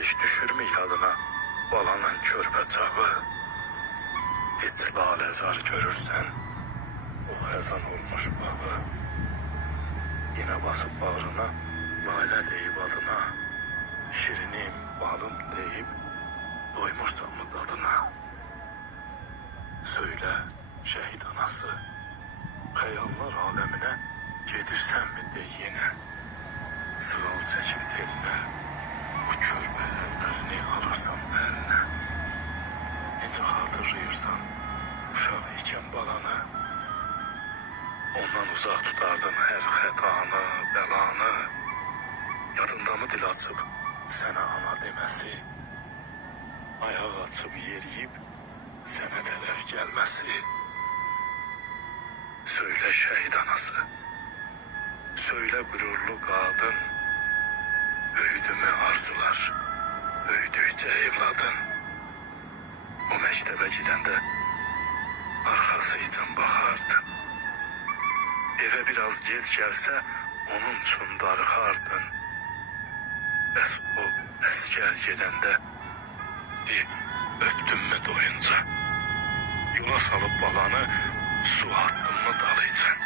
Hiç düşürmü yadına balanın körpə çağı? Hiç lalezar görürsen o xəzan olmuş bağı. Yine basıp bağrına lale deyip adına, şirinim, balım deyip doymursan mı dadına? Söyle şehit anası, hayallar alemine gedirsen mi de yine? Sığal çekip eline, bu körpə ellerini alırsan eline. Necə hatırlayırsan uşaq ikən balanı, ondan uzaq tutardın her xətanı, bəlanı. Yadında mı dil açıb sənə ana deməsi, ayaq açıb yeriyib sənə tərəf gəlməsi? Söyle şehit anası, söyle gururlu kadın, büyüdü mü arzular, büyüdükçe evladın? O məktəbə gidəndə arxası için baxardın. Eve biraz gec gəlsə onun üçün darıxardın. Bəs o əskər gedəndə öpdün mü doyunca? Yola salıp balanı su attın mı dalıcan?